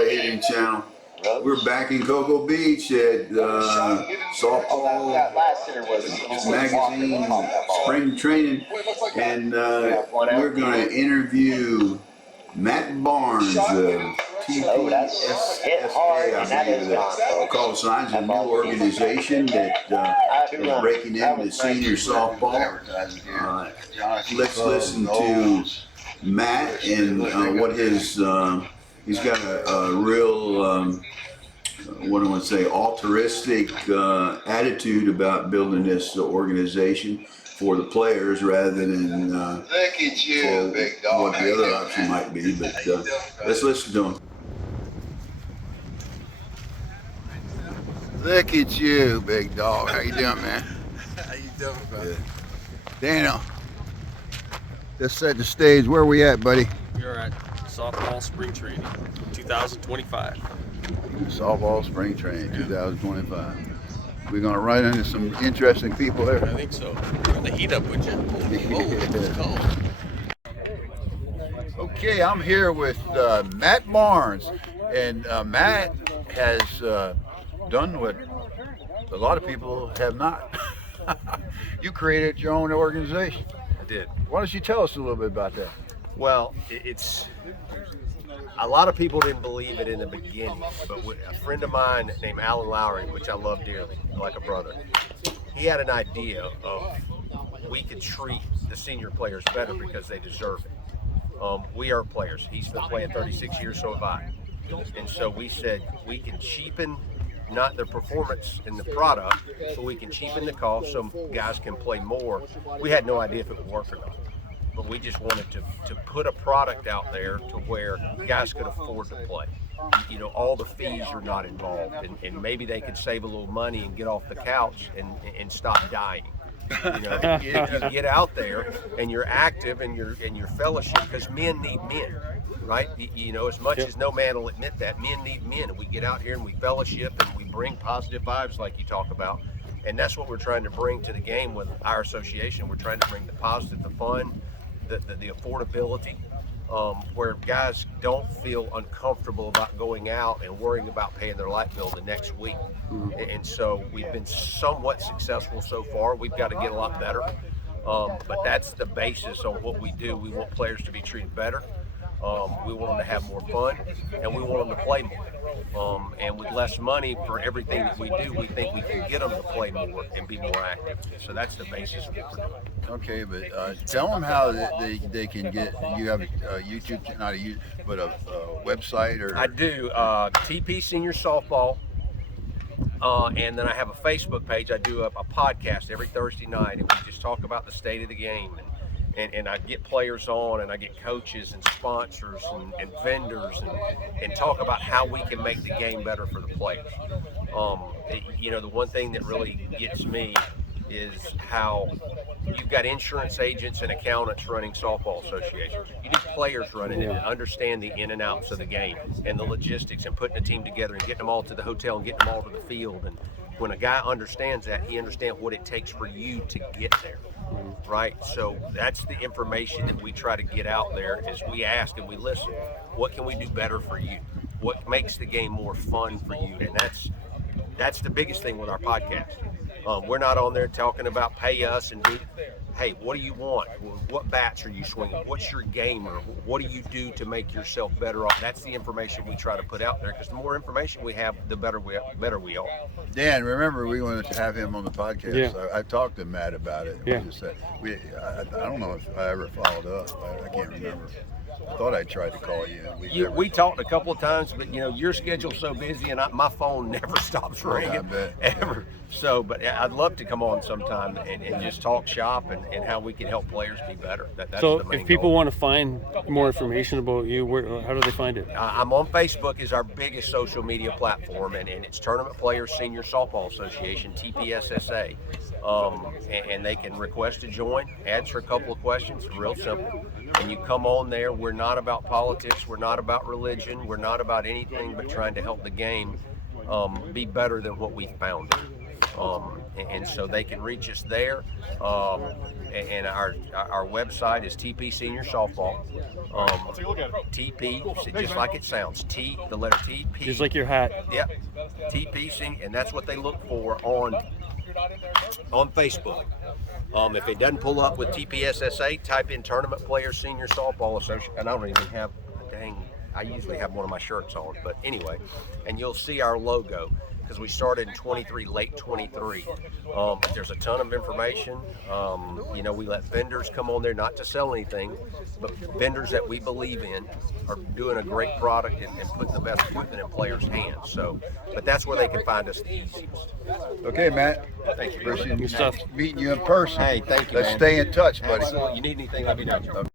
Hard Hitting Channel. We're back in Cocoa Beach at Softball Magazine Spring Training, and we're going to interview Matt Barnes of TPSSA, I believe that call signs, a new organization that is breaking into senior softball. Let's listen to Matt and what his he's got a real what do I want to say, altruistic attitude about building this organization for the players rather than Look at you, big dog. what the other option might be. But let's listen to him. Look at you, big dog. How you doing, man? How you doing, bro? Good. Daniel, let's set the stage. Where are we at, buddy? We are at softball spring training 2025. Softball spring training 2025. We're going to run into some interesting people there. I think so. Turn the heat up, would you? It's cold. Okay, I'm here with Matt Barnes, and Matt has done what a lot of people have not. You created your own organization. I did. Why don't you tell us a little bit about that? Well, it's a lot of people didn't believe it in the beginning, but a friend of mine named Alan Lowry, which I love dearly, like a brother, he had an idea of we could treat the senior players better because they deserve it. We are players. He's been playing 36 years, so have I. And so we said we can cheapen not the performance in the product, but we can cheapen the cost so guys can play more. We had no idea if it would work or not, but we just wanted to put a product out there to where guys could afford to play. You know, all the fees are not involved, and maybe they could save a little money and get off the couch and stop dying. You know, you get out there and you're active and you're fellowship, because men need men, right? You know, as much as no man will admit that, men need men, and we get out here and we fellowship and we bring positive vibes like you talk about, and that's what we're trying to bring to the game with our association. We're trying to bring the positive, the fun, the affordability, where guys don't feel uncomfortable about going out and worrying about paying their light bill the next week. And so we've been somewhat successful so far. We've got to get a lot better, but that's the basis on what we do. We want players to be treated better. We want them to have more fun, and we want them to play more. And with less money for everything that we do, we think we can get them to play more and be more active. So that's the basis of what we're doing. Okay, but tell them how they can get. You have a YouTube, not a YouTube, but a website or? I do. TP Senior Softball. And then I have a Facebook page. I do a podcast every Thursday night, and we just talk about the state of the game. And I get players on, and I get coaches and sponsors and vendors and talk about how we can make the game better for the players. You know, the one thing that really gets me is how you've got insurance agents and accountants running softball associations. You need players running it and understand the in and outs of the game and the logistics and putting a team together and getting them all to the hotel and getting them all to the field. And when a guy understands that, he understands what it takes for you to get there. Right? So that's the information that we try to get out there, is we ask and we listen. What can we do better for you? What makes the game more fun for you? And that's the biggest thing with our podcast. We're not on there talking about pay us and do, hey, what do you want? What bats are you swinging? What's your game? Or what do you do to make yourself better off? That's the information we try to put out there, because the more information we have, the better we are. Dan, remember we wanted to have him on the podcast. Yeah. I talked to Matt about it. Yeah. We just said, I don't know if I ever followed up. I can't remember. I thought I tried to call you. We talked a couple of times, but you know, your schedule's so busy, and my phone never stops ringing. I bet. Ever. So, but I'd love to come on sometime and just talk shop and how we can help players be better. That's So the main if people goal. want to find more information about you, how do they find it? I'm on Facebook, is our biggest social media platform, and it's Tournament Players Senior Softball Association, TPSSA. And they can request to join, answer a couple of questions, real simple. And you come on there. We're not about politics, we're not about religion, we're not about anything but trying to help the game be better than what we found it. And so they can reach us there. And our website is TP Senior Softball. TP, just like it sounds. The letter TP. Just like your hat. Yep. TP Senior, and that's what they look for on Facebook. If it doesn't pull up with TPSSA, type in Tournament Players Senior Softball Association, and I don't even have, dang, I usually have one of my shirts on, but anyway, and you'll see our logo because we started in 23, late 23. There's a ton of information. We let vendors come on there, not to sell anything, but vendors that we believe in are doing a great product and putting the best equipment in players' hands. So, but that's where they can find us the easiest. Okay, Matt. Thank you. Appreciate Good stuff. meeting you in person. Hey, thank you. Let's man. stay in touch, buddy. Absolutely. You need anything, let me know. Okay.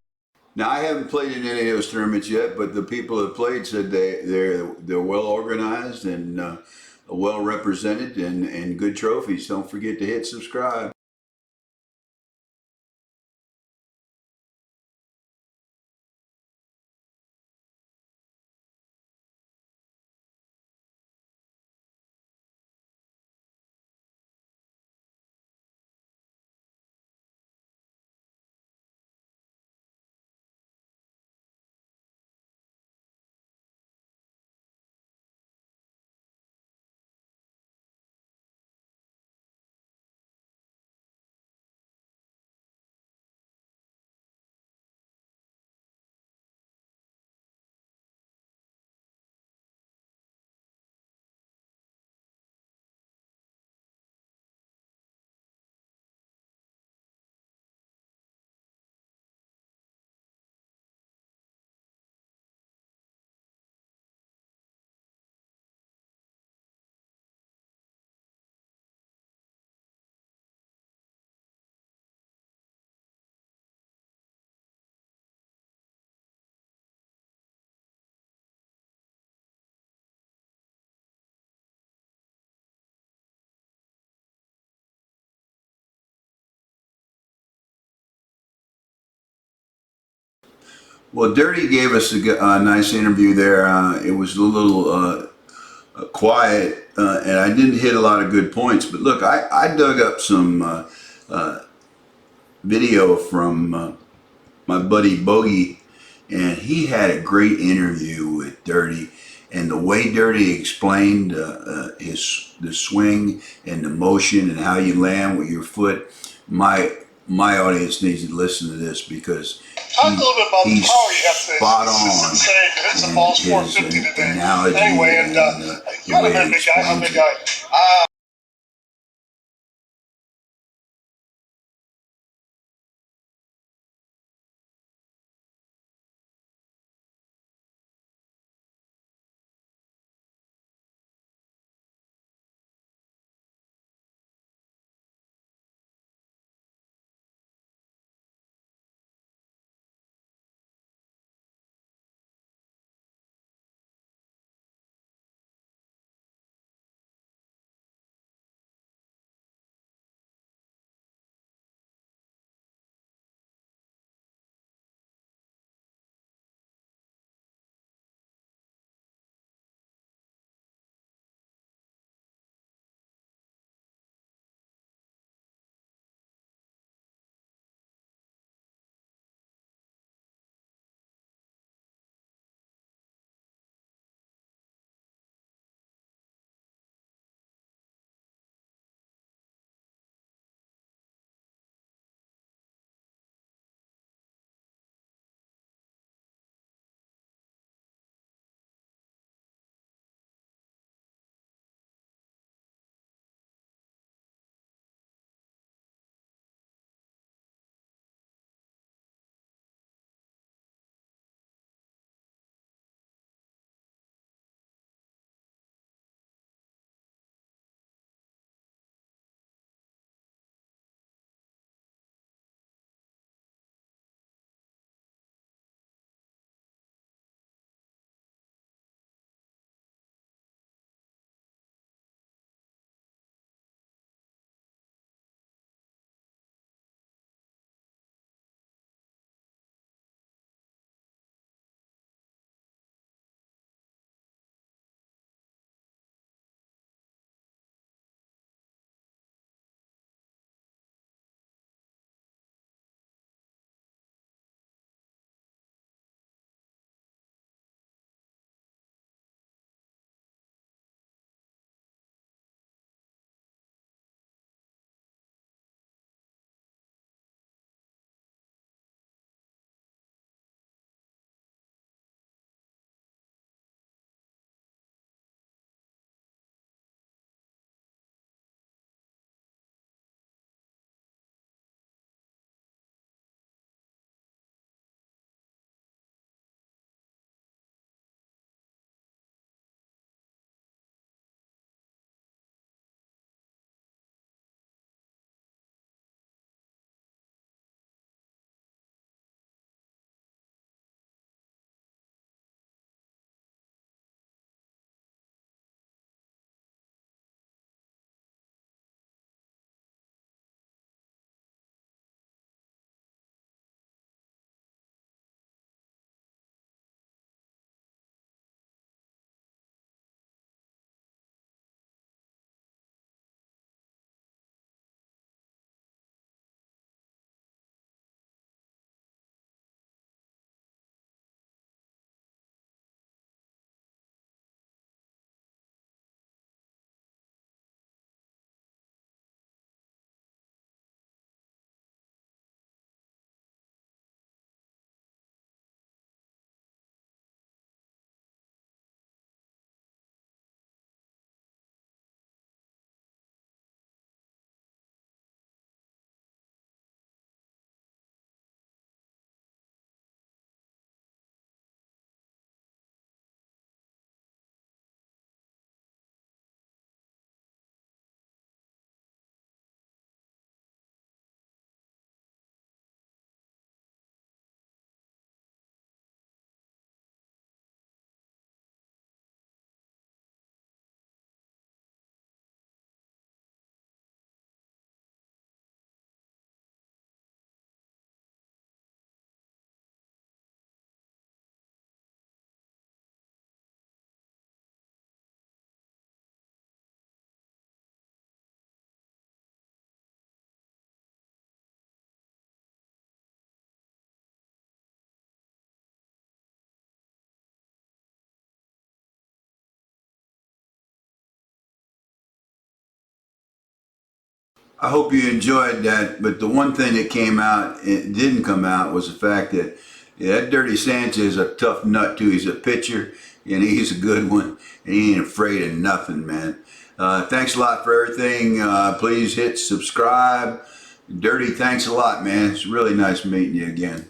Now I haven't played in any of those tournaments yet, but the people that played said they're well organized and well represented and good trophies. Don't forget to hit subscribe. Well, Dirty gave us a nice interview there. It was a little quiet, and I didn't hit a lot of good points. But look, I dug up some video from my buddy Bogey, and he had a great interview with Dirty. And the way Dirty explained the swing and the motion and how you land with your foot, my audience needs to listen to this because he's spot on in his analogy and the way he explains it. I hope you enjoyed that. But the one thing that came out, it didn't come out, was the fact that that Dirty Sanchez is a tough nut too. He's a pitcher, and he's a good one. And he ain't afraid of nothing, man. Thanks a lot for everything. Please hit subscribe. Dirty, thanks a lot, man. It's really nice meeting you again.